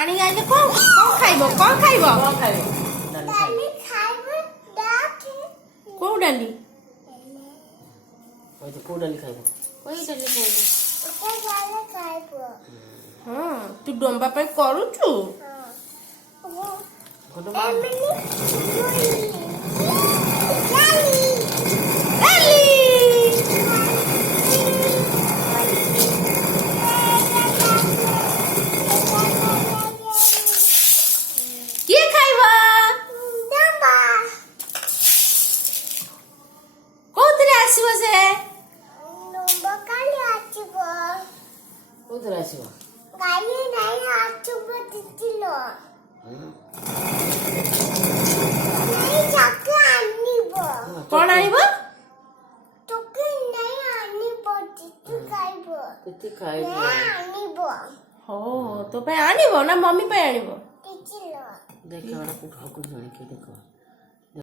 ଆଣି ଆଇଲେ କଣ ଖାଇବ କଣ ଖାଇବ? ଡାଲି ଖାଇବ ଡାକି କୋଉ ଡାଲି? କୋଉ ଡାଲି ଖାଇବ? କୋଇ ଡାଲି ଖାଇବ? ଏଟା ଡାଲି ଖାଇବ। ହଁ ତୁ ଡମ୍ବା ପାଇଁ କରୁଛୁ? ଏମିନି କିଏ ଖାଇବ? ଡାବା କୋଉଥିରେ ଆସିବ ସେ? ନମ୍ବ କାଲି ଆସିବ। କୋଉଥିରେ ଆସିବ? କାଲି ନାଇଁ ଆସିବ ଦିଦିଲ। ନାଇଁ ଚାକୁ ଆଣିବ। କଣ ଆଣିବ? তোকে নাই আনিব দিদি খাইব କେତେ ଖାଇବ? ନା ଆଣିବ ହଉ ତୋ ପାଇଁ ଆଣିବ ନା ମମି ପାଇଁ ଆଣିବ? ଦିଦିଲ। ଦେଖ କୋଉଠୁ ହକୁଛି ଜଣେ କିଏ ଦେଖ।